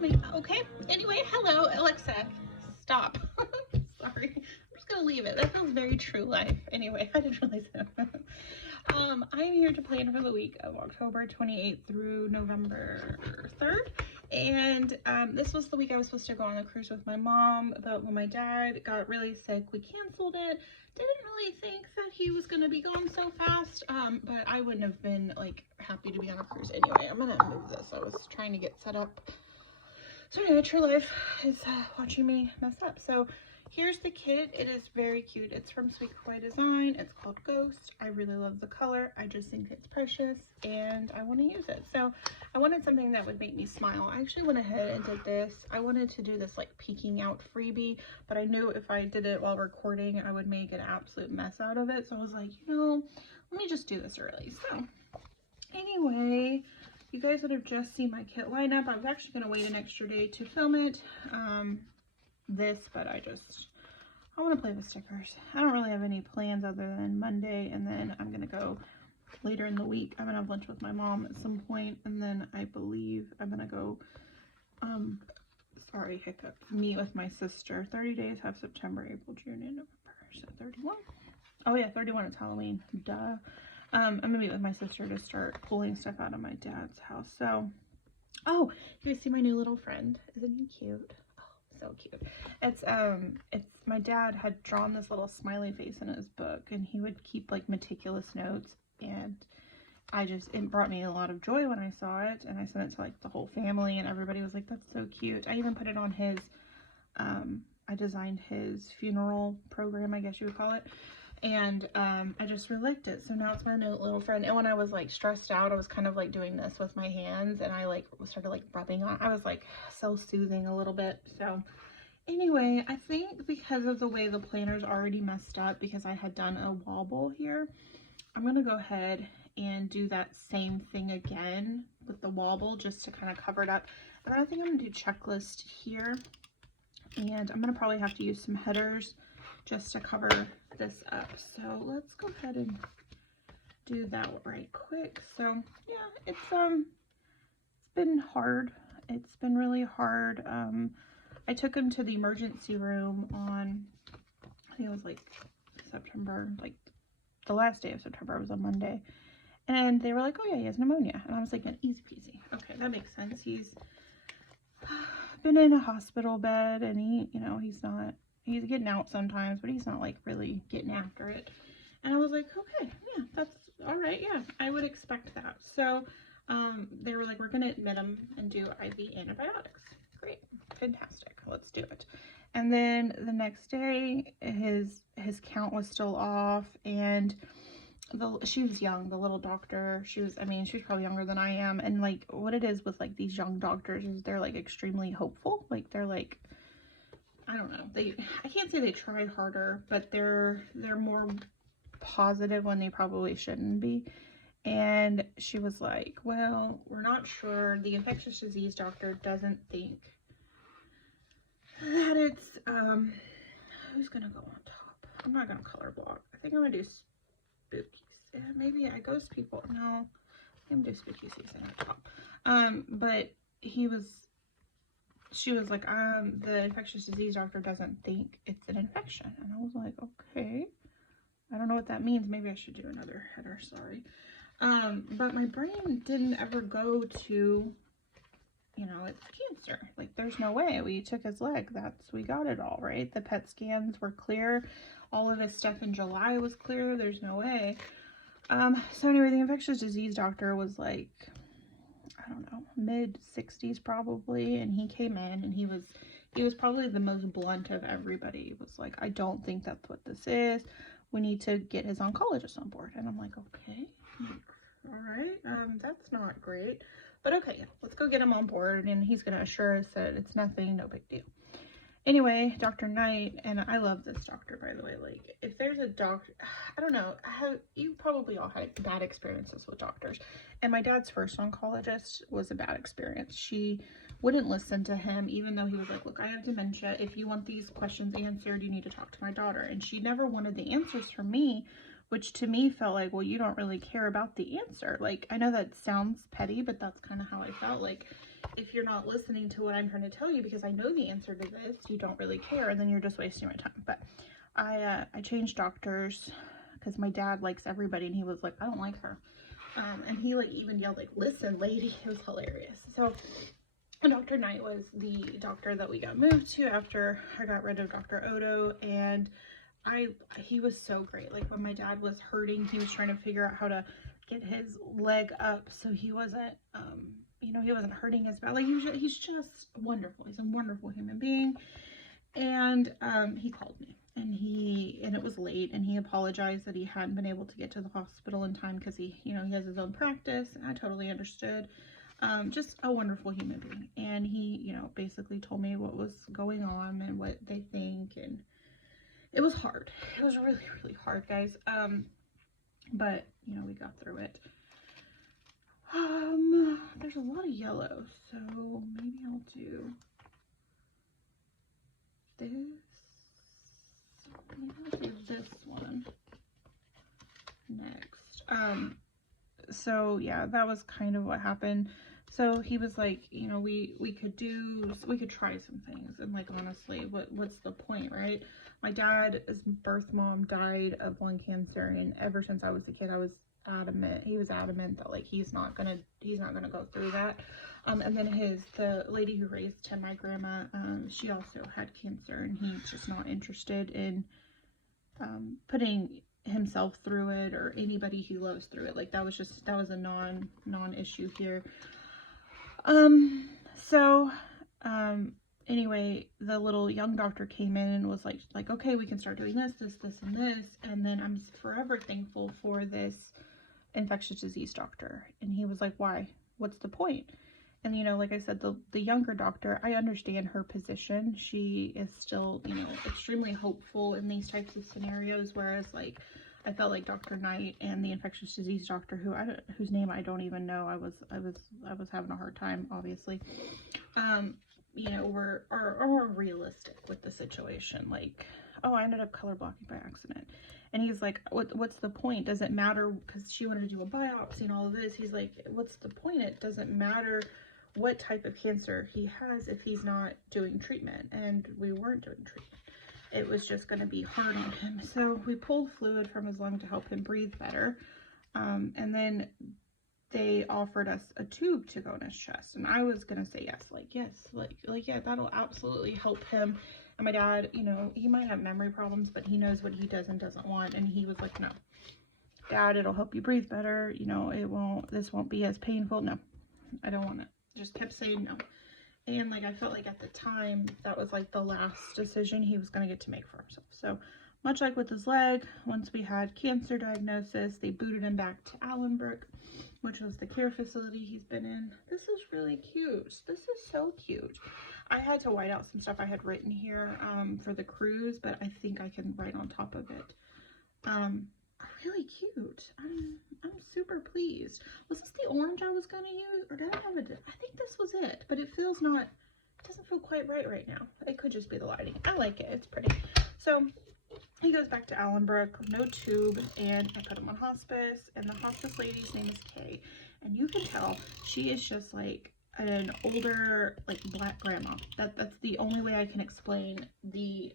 me. Okay. Anyway, hello, Alexa. Stop. Sorry. I'm just gonna leave it. That feels very true life. Anyway, I didn't realize that. I'm here to plan for the week of October 28th through November 3rd. And this was the week I was supposed to go on a cruise with my mom, but when my dad got really sick, we canceled it. Didn't really think that he was going to be gone so fast, but I wouldn't have been like happy to be on a cruise anyway. I'm going to move this. I was trying to get set up. So anyway, True Life is watching me mess up. So here's the kit. It is very cute. It's from Kawaii Design. It's called Ghost. I really love the color. I just think it's precious and I want to use it. So I wanted something that would make me smile. I actually went ahead and did this. I wanted to do this like peeking out freebie, but I knew if I did it while recording, I would make an absolute mess out of it. So I was like, you know, let me just do this early. So anyway, you guys would have just seen my kit lineup. I was actually going to wait an extra day to film it. But I want to play with stickers. I don't really have any plans other than Monday, and then I'm going to go later in the week. I'm going to have lunch with my mom at some point, and then I believe I'm going to go, sorry, hiccup, meet with my sister. 30 days have September, April, June, and November. So 31? Oh yeah, 31 is Halloween. Duh. I'm going to meet with my sister to start pulling stuff out of my dad's house. So, oh, you guys see my new little friend? Isn't he cute? So cute. It's my dad had drawn this little smiley face in his book, and he would keep like meticulous notes, and it brought me a lot of joy when I saw it, and I sent it to like the whole family, and everybody was like, that's so cute. I even put it on his I designed his funeral program, I guess you would call it, and I just really liked it. So now it's my new little friend. And when I was like stressed out, I was kind of like doing this with my hands, and I like started like rubbing on. I was like self-soothing a little bit. So anyway, I think because of the way the planner's already messed up, because I had done a wobble here, I'm gonna go ahead and do that same thing again with the wobble just to kind of cover it up. And I think I'm gonna do checklist here, and I'm gonna probably have to use some headers just to cover this up. So let's go ahead and do that right quick. So yeah, it's been hard. It's been really hard. I took him to the emergency room on, I think it was like September, like the last day of September. It was a Monday, and they were like, oh yeah, he has pneumonia. And I was like, easy peasy. Okay, that makes sense. He's been in a hospital bed, and he's getting out sometimes, but he's not like really getting after it. And I was like, okay, yeah, that's all right. Yeah, I would expect that. So they were like, we're going to admit him and do IV antibiotics. Great. Fantastic. Let's do it. And then the next day, his count was still off, and she was young, the little doctor. She was probably younger than I am. And like what it is with like these young doctors is they're like extremely hopeful. Like they're like, I don't know, I can't say they tried harder, but they're more positive when they probably shouldn't be. And she was like, well, we're not sure. The infectious disease doctor doesn't think that it's who's gonna go on top? I'm not gonna color block. I think I'm gonna do spooky. Maybe I ghost people. No, I'm gonna do spooky season on top. But she was like, the infectious disease doctor doesn't think it's an infection. And I was like, okay, I don't know what that means. Maybe I should do another header, sorry. But my brain didn't ever go to, it's cancer. Like, there's no way. We took his leg. We got it all, right? The PET scans were clear. All of his stuff in July was clear. There's no way. So anyway, the infectious disease doctor was like, I don't know, mid-60s probably, and he came in, and he was probably the most blunt of everybody. He was like, I don't think that's what this is. We need to get his oncologist on board. And I'm like, okay, all right, that's not great, but okay, yeah, let's go get him on board, and he's gonna assure us that it's nothing, no big deal. Anyway, Dr. Knight, and I love this doctor, by the way. Like, if there's a doctor, I don't know, you probably all had bad experiences with doctors. And my dad's first oncologist was a bad experience. She wouldn't listen to him, even though he was like, look, I have dementia. If you want these questions answered, you need to talk to my daughter. And she never wanted the answers from me, which to me felt like, well, you don't really care about the answer. Like, I know that sounds petty, but that's kind of how I felt. Like, if you're not listening to what I'm trying to tell you, because I know the answer to this, you don't really care, and then you're just wasting my time. But I changed doctors because my dad likes everybody, and he was like, I don't like her. And he like even yelled like, listen lady. It was hilarious. So Dr. Knight was the doctor that we got moved to after I got rid of Dr. Odo, and he was so great. Like when my dad was hurting, he was trying to figure out how to get his leg up so he wasn't you know, he wasn't hurting as bad. Like he's just wonderful. He's a wonderful human being. And he called me, and it was late, and he apologized that he hadn't been able to get to the hospital in time because he, you know, he has his own practice, and I totally understood. Just a wonderful human being. And he, you know, basically told me what was going on and what they think, and it was hard. It was really, really hard, guys. But, you know, we got through it. There's a lot of yellow, so maybe I'll do this. Maybe I'll do this one next. So yeah, that was kind of what happened. So he was like, you know, we could try some things, and like honestly, what's the point, right? My dad's birth mom died of lung cancer, and ever since I was a kid, he was adamant that like he's not gonna go through that. And then the lady who raised him, my grandma, she also had cancer, and he's just not interested in putting himself through it or anybody he loves through it. Like that was a non-issue here. Anyway, the little young doctor came in and was like, okay, we can start doing this, and this. And then I'm forever thankful for this infectious disease doctor. And he was like, why? What's the point? And, you know, like I said, the younger doctor, I understand her position. She is still, you know, extremely hopeful in these types of scenarios. Whereas, like, I felt like Dr. Knight and the infectious disease doctor, whose name I don't even know, I was having a hard time, obviously. You know, are more realistic with the situation. Like, oh, I ended up color blocking by accident. And he's like, what's the point? Does it matter? Because she wanted to do a biopsy and all of this. He's like, what's the point? It doesn't matter what type of cancer he has if he's not doing treatment. And we weren't doing treatment. It was just going to be hurting him. So we pulled fluid from his lung to help him breathe better. And then they offered us a tube to go in his chest. And I was going to say yes. Like, yeah, that'll absolutely help him. And my dad, you know, he might have memory problems, but he knows what he does and doesn't want. And he was like, no, Dad, it'll help you breathe better. You know, this won't be as painful. No, I don't want it. Just kept saying no. And like, I felt like at the time that was like the last decision he was going to get to make for himself. So much like with his leg, once we had cancer diagnosis, they booted him back to Allenbrook, which was the care facility he's been in. This is really cute. This is so cute. I had to white out some stuff I had written here for the cruise, but I think I can write on top of it. Really cute. I'm super pleased. Was this the orange I was going to use, or did I have it? I think this was it, but it doesn't feel quite right now. It could just be the lighting. I like it. It's pretty. So he goes back to Allenbrook, no tube, and I put him on hospice, and the hospice lady's name is Kay, and you can tell she is just like an older, like, Black grandma. That's the only way I can explain the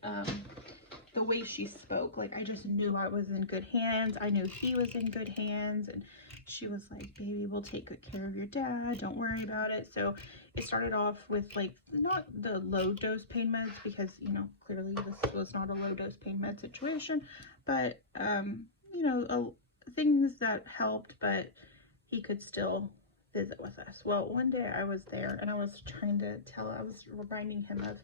way she spoke. Like, I just knew I was in good hands. I knew he was in good hands, and she was like, baby, we'll take good care of your dad, don't worry about it. So it started off with, like, not the low dose pain meds, because, you know, clearly this was not a low dose pain med situation, but you know, things that helped, but he could still visit with us. Well, one day I was there, and I was reminding him of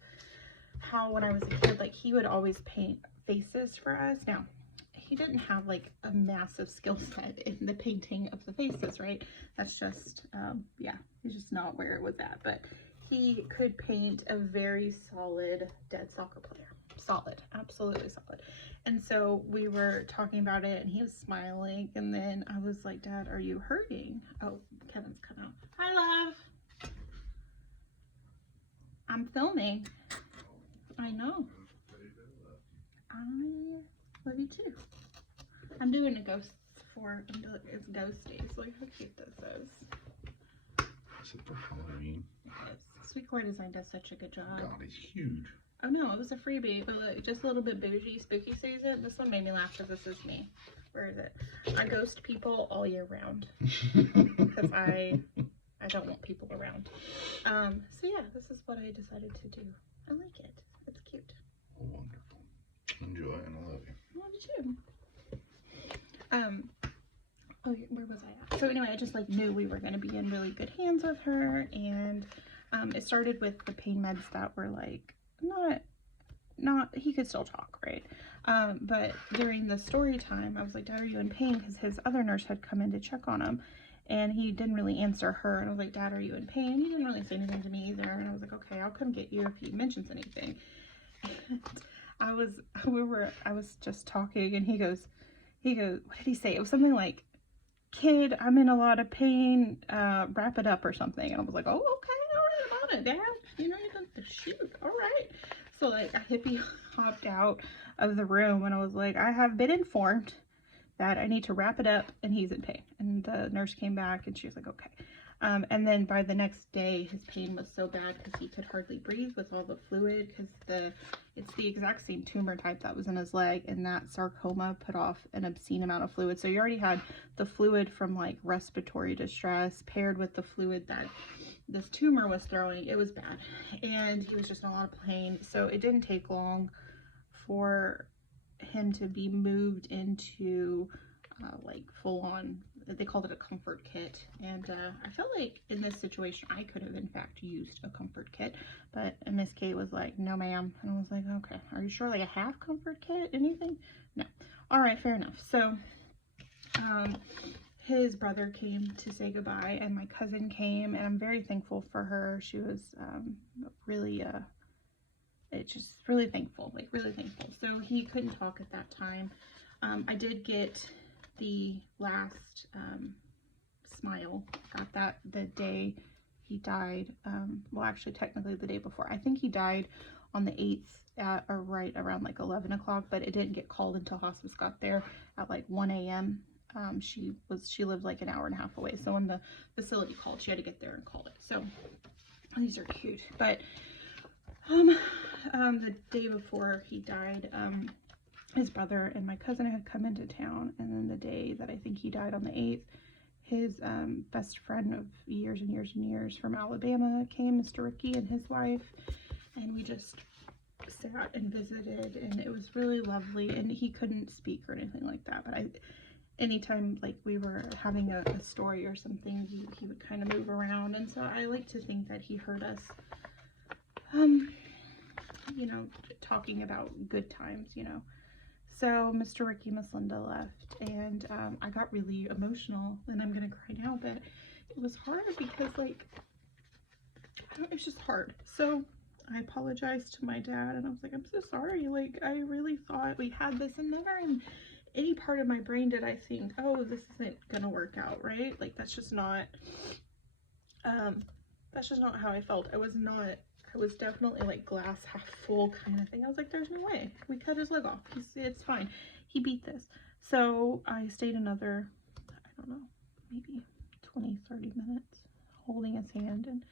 how when I was a kid, like, he would always paint faces for us. Now, he didn't have like a massive skill set in the painting of the faces, right? That's just, yeah, he's just not where it was at. But he could paint a very solid dead soccer player. Solid, absolutely solid. And so we were talking about it, and he was smiling, and then I was like, Dad, are you hurting? Oh, Kevin's cut out. Hi, love. I'm filming. I know. I love you too. I'm doing a ghost for, it's ghost days. Look how cute this is. Is it for Halloween? Yes. Sweet Kawaii Design does such a good job. God, it's huge. Oh no, it was a freebie, but like, just a little bit bougie, spooky season. This one made me laugh because this is me. Where is it? I ghost people all year round because I don't want people around. So yeah, this is what I decided to do. I like it. It's cute. Wonderful. Enjoy, and I love you. I love you too. Oh, where was I at? So anyway, I just like knew we were going to be in really good hands with her, and it started with the pain meds that were like not he could still talk, right? But during the story time, I was like, Dad, are you in pain? Because his other nurse had come in to check on him, and he didn't really answer her, and I was like, Dad, are you in pain? He didn't really say anything to me either, and I was like, okay, I'll come get you if he mentions anything. I was just talking, and he goes, what did he say? It was something like, kid, I'm in a lot of pain, wrap it up or something. And I was like, oh, okay, all right, about it, Dad. You know, you done the shoot, all right. So like, I hippie hopped out of the room, and I was like, I have been informed that I need to wrap it up, and he's in pain. And the nurse came back, and she was like, okay. And then by the next day, his pain was so bad because he could hardly breathe with all the fluid, because it's the exact same tumor type that was in his leg, and that sarcoma put off an obscene amount of fluid. So you already had the fluid from like respiratory distress paired with the fluid that this tumor was throwing. It was bad, and he was just in a lot of pain. So it didn't take long for him to be moved into like full-on, they called it a comfort kit. And I felt like in this situation I could have in fact used a comfort kit, but Miss Kate was like, no ma'am. And I was like, okay, are you sure? Like a half comfort kit, anything? No. All right, fair enough. So his brother came to say goodbye, and my cousin came, and I'm very thankful for her. She was really just really thankful, like really thankful. So he couldn't talk at that time. I did get the last smile, got that the day he died. Well, actually technically the day before. I think he died on the 8th or right around like 11 o'clock, but it didn't get called until hospice got there at like 1 a.m. She lived like an hour and a half away, so when the facility called, she had to get there and call it. So these are cute. But the day before he died, his brother and my cousin had come into town, and then the day that I think he died on the 8th, his best friend of years and years and years from Alabama came, Mr. Ricky and his wife, and we just sat and visited, and it was really lovely. And he couldn't speak or anything like that, but anytime like we were having a story or something, he would kind of move around, and so I like to think that he heard us you know, talking about good times, you know. So Mr. Ricky, Miss Linda left, and I got really emotional, and I'm gonna cry now, but it was hard because like it's just hard. So I apologized to my dad, and I was like, I'm so sorry, like I really thought we had this, and never in any part of my brain did I think, oh, this isn't gonna work out, right? Like that's just not how I felt. I was definitely like glass half full kind of thing. I was like, there's no way. We cut his leg off. It's fine. He beat this. So I stayed another, I don't know, maybe 20, 30 minutes holding his hand and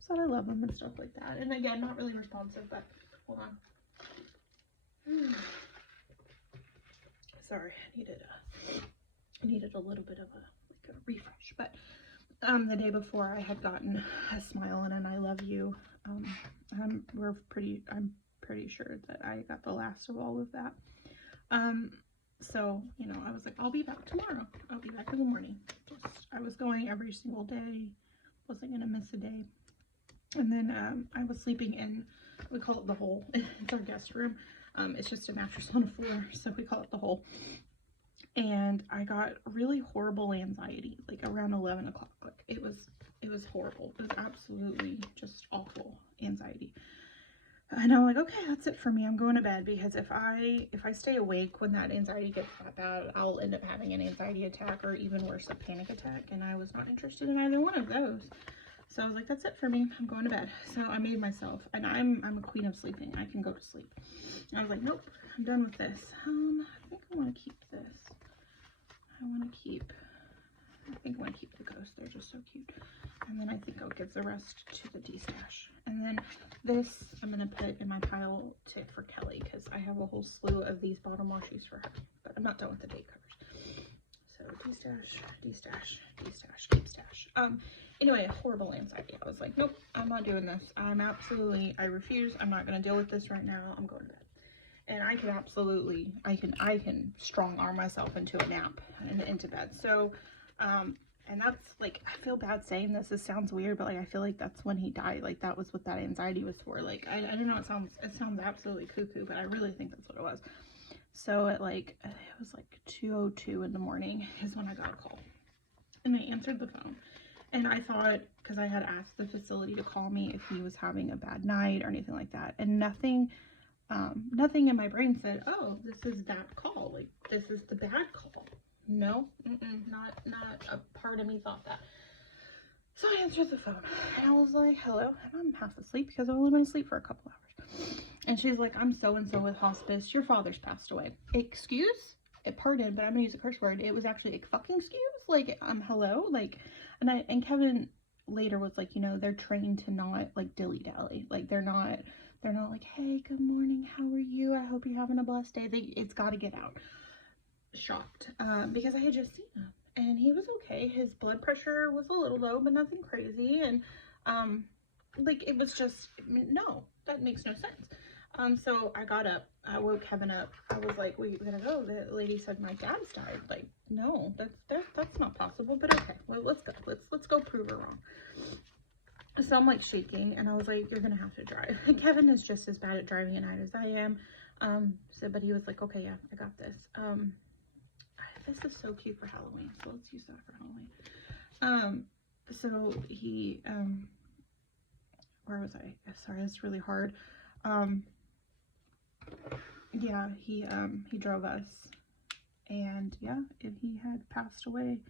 said I love him and stuff like that. And again, not really responsive, but hold on. Sorry, I needed a little bit of a refresh. But the day before I had gotten a smile and an I love you. I'm pretty sure that I got the last of all of that. So, you know, I was like, I'll be back tomorrow. I'll be back in the morning. I was going every single day. Wasn't gonna miss a day. And then I was sleeping in, we call it the hole. It's our guest room. It's just a mattress on a floor, so we call it the hole. And I got really horrible anxiety, like around 11 o'clock. Like it was horrible. It was absolutely just awful anxiety. And I'm like, okay, that's it for me. I'm going to bed, because if I stay awake when that anxiety gets that bad, I'll end up having an anxiety attack, or even worse, a panic attack. And I was not interested in either one of those. So I was like, that's it for me. I'm going to bed. So I made myself, and I'm a queen of sleeping. I can go to sleep. And I was like, nope, I'm done with this. I think I want to keep this. I think I want to keep the Coast. They're just so cute. And then I think I'll give the rest to the D-Stash. And then this I'm going to put in my pile for Kelly, because I have a whole slew of these bottom washies for her. But I'm not done with the date covers. So D-Stash, D-Stash, D-Stash, keep stash. Anyway, horrible anxiety. I was like, nope, I'm not doing this. I refuse. I'm not going to deal with this right now. I'm going to bed. And I can absolutely, I can strong arm myself into a nap and into bed. So, and that's like, I feel bad saying this. This sounds weird, but like, I feel like that's when he died. Like, that was what that anxiety was for. Like, I don't know, it sounds absolutely cuckoo, but I really think that's what it was. So at like, it was like 2:02 in the morning is when I got a call. And I answered the phone. And I thought, because I had asked the facility to call me if he was having a bad night or anything like that. And nothing in my brain said, oh, this is that call. Like, this is the bad call. No, not a part of me thought that. So I answered the phone and I was like, hello, and I'm half asleep because I've only been asleep for a couple hours. And she's like, I'm so-and-so with hospice. Your father's passed away. Excuse? Pardon, but I'm gonna use a curse word. It was actually a fucking excuse. Like, hello? Like, and Kevin later was like, you know, they're trained to not like dilly-dally. Like, they're not like, hey, good morning, how are you? I hope you're having a blessed day. It's got to get out. Shocked, because I had just seen him and he was okay. His blood pressure was a little low, but nothing crazy. And like, it was just, no, that makes no sense. So I got up, I woke Kevin up. I was like, we gotta go. The lady said my dad's died. Like, no, that's not possible, but okay, well, let's go. Let's go prove her wrong. So I'm like shaking and I was like, you're gonna have to drive. Kevin is just as bad at driving at night as I am. But he was like, okay, yeah, I got this. This is so cute for Halloween, so let's use that for Halloween. So he, where was I? Sorry, it's really hard. Yeah, he drove us, and yeah, and he had passed away.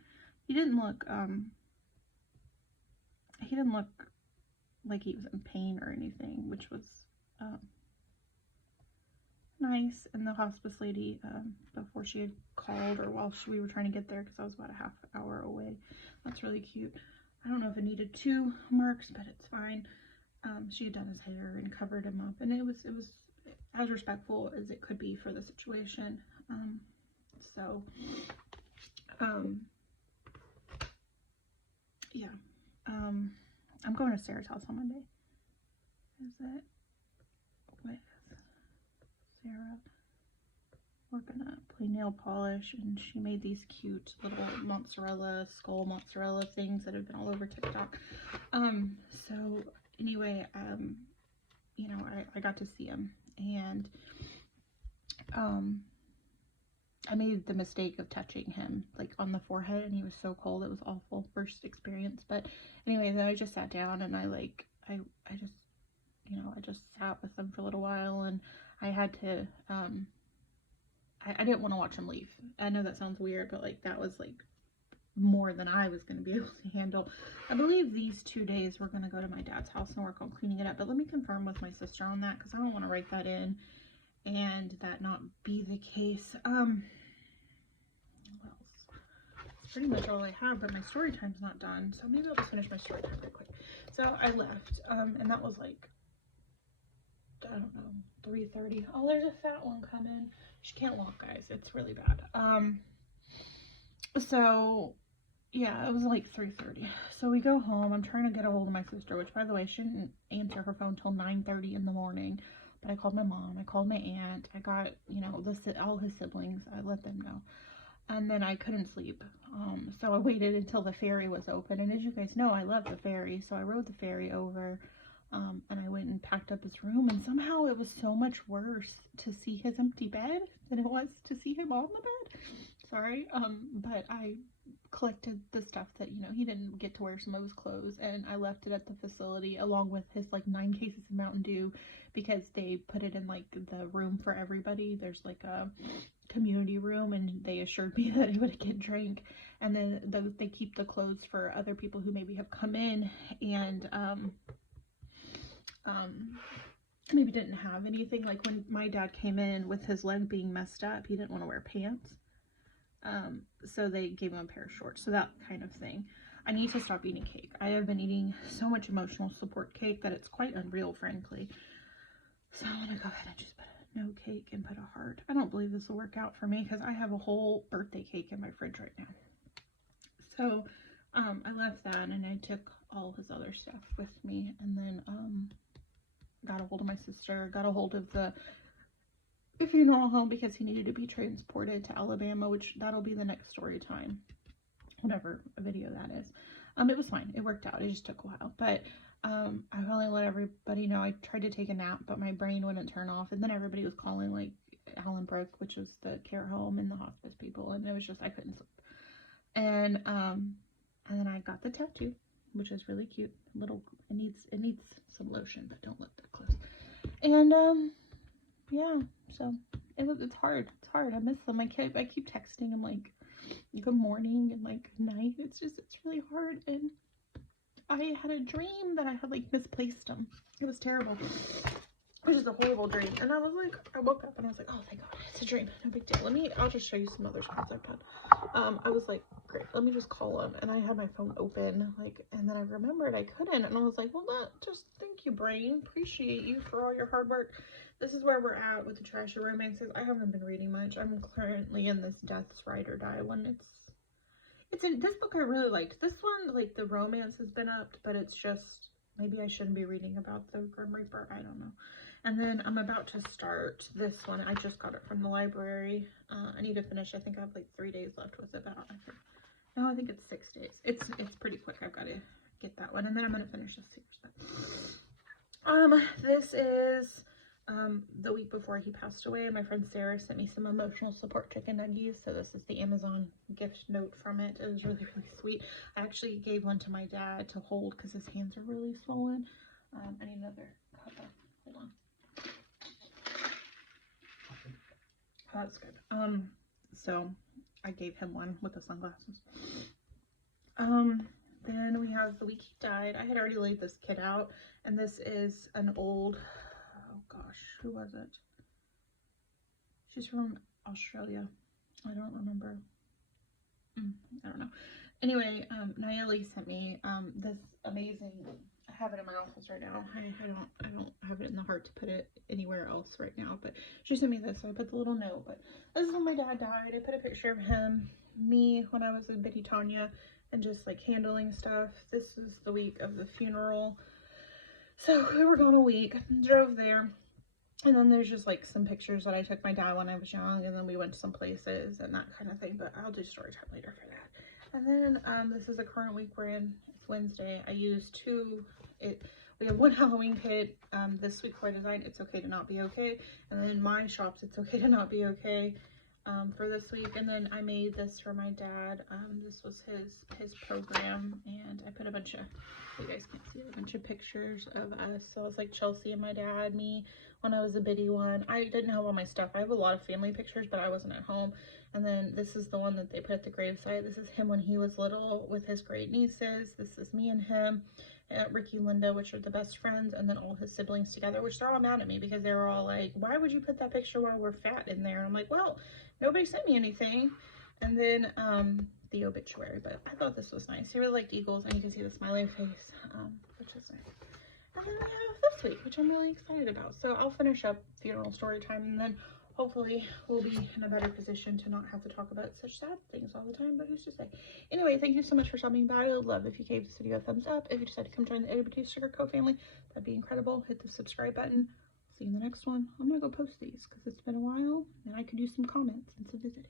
He didn't look like he was in pain or anything, which was, nice. And the hospice lady, before she had called, or while we were trying to get there, because I was about a half hour away, that's really cute. I don't know if it needed 2 marks, but it's fine. She had done his hair and covered him up, and it was as respectful as it could be for the situation. Yeah. I'm going to Sarah's house on Monday. Is it with Sarah? We're gonna play nail polish, and she made these cute little skull mozzarella things that have been all over TikTok. So anyway, you know, I got to see him, and I made the mistake of touching him like on the forehead, and he was so cold. It was awful. First experience. But anyway, then I just sat down and I just, you know, I just sat with him for a little while, and I had to, I didn't want to watch him leave. I know that sounds weird, but like, that was like more than I was going to be able to handle. I believe these 2 days we're going to go to my dad's house and work on cleaning it up, but let me confirm with my sister on that, because I don't want to write that in and that not be the case. What else? That's pretty much all I have, but my story time's not done, so maybe I'll just finish my story time real quick. So I left, and that was like, I don't know, 3:30. Oh, there's a fat one coming. She can't walk, guys. It's really bad. So yeah, it was like 3:30. So we go home. I'm trying to get a hold of my sister, which, by the way, she didn't answer her phone till 9:30 in the morning. But I called my mom, I called my aunt, I got, you know, all his siblings, I let them know. And then I couldn't sleep. So I waited until the ferry was open. And as you guys know, I love the ferry. So I rode the ferry over, and I went and packed up his room. And somehow it was so much worse to see his empty bed than it was to see him on the bed. Sorry. But I collected the stuff that, you know, he didn't get to wear some of his clothes, and I left it at the facility along with his like 9 cases of Mountain Dew, because they put it in like the room for everybody. There's like a community room, and they assured me that it would get drank, and then they keep the clothes for other people who maybe have come in and maybe didn't have anything. Like when my dad came in with his leg being messed up, he didn't want to wear pants. So they gave him a pair of shorts, so that kind of thing. I need to stop eating cake. I have been eating so much emotional support cake that it's quite unreal, frankly. So I'm gonna go ahead and just put a no cake and put a heart. I don't believe this will work out for me because I have a whole birthday cake in my fridge right now. So I left that and I took all his other stuff with me, and then got a hold of my sister, got a hold of the funeral home because he needed to be transported to Alabama, which that'll be the next story time, whatever video that is. It was fine. It worked out. It just took a while, but I finally let everybody know. I tried to take a nap, but my brain wouldn't turn off, and then everybody was calling, like Allenbrook, which was the care home and the hospice people, and it was just, I couldn't sleep. And then I got the tattoo, which is really cute. Little, it needs some lotion, but don't look that close. And yeah, so it's hard. It's hard. I miss them. I keep texting him like good morning and like night. It's really hard. And I had a dream that I had like misplaced them. It was terrible. It was just a horrible dream. And I was like, I woke up and I was like, oh thank God, it's a dream. No big deal. I'll just show you some other spots I've had. I was like, great, let me just call him. And I had my phone open, like, and then I remembered I couldn't. And I was like, well, just thank you, brain. Appreciate you for all your hard work. This is where we're at with the trashy romances. I haven't been reading much. I'm currently in this Death's Ride or Die one. It's in this book I really liked. This one, like, the romance has been upped, but it's just, maybe I shouldn't be reading about the Grim Reaper. I don't know. And then I'm about to start this one. I just got it from the library. I need to finish. I think I have like 3 days left with it. No, I think it's 6 days. It's pretty quick. I've got to get that one. And then I'm going to finish this series. This is the week before he passed away. My friend Sarah sent me some emotional support chicken nuggies. So this is the Amazon gift note from it. It was really, really sweet. I actually gave one to my dad to hold because his hands are really swollen. I need another cover. Hold on. Oh, that's good. So I gave him one with the sunglasses. Then we have the week he died. I had already laid this kit out, and this is an old, oh gosh, who was it? She's from Australia. I don't remember. I don't know. Anyway, Nayeli sent me this amazing, I have it in my office right now. I don't have it in the heart to put it anywhere else right now, but she sent me this, so I put the little note. But this is when my dad died. I put a picture of him, me when I was in Bitty Tanya, and just like handling stuff. This is the week of the funeral. So we were gone a week, drove there. And then there's just like some pictures that I took my dad when I was young, and then we went to some places and that kind of thing, but I'll do story time later for that. And then this is the current week we're in. It's Wednesday. I used we have one Halloween kit, this week Kawaii Design, It's Okay to Not Be Okay, and then my shop's It's Okay to Not Be Okay for this week. And then I made this for my dad. This was his program, and I put a bunch of, you guys can't see it, a bunch of pictures of us. So it's like Chelsea and my dad, me when I was a bitty one. I didn't have all my stuff. I have a lot of family pictures, but I wasn't at home. And then this is the one that they put at the gravesite. This is him when he was little with his great nieces. This is me and him, Ricky and Linda, which are the best friends, and then all his siblings together, which they're all mad at me because they were all like, why would you put that picture while we're fat in there? And I'm like, well, nobody sent me anything. And then the obituary, but I thought this was nice. He really liked eagles, and you can see the smiley face, which is nice. And then we have this week, which I'm really excited about. So I'll finish up funeral story time, and then hopefully we'll be in a better position to not have to talk about such sad things all the time, but who's to say? Anyway, thank you so much for stopping by. I would love if you gave this video a thumbs up. If you decide to come join the IttyBittyStickerCo family, that'd be incredible. Hit the subscribe button. See you in the next one. I'm gonna go post these because it's been a while and I could use some comments and some visiting.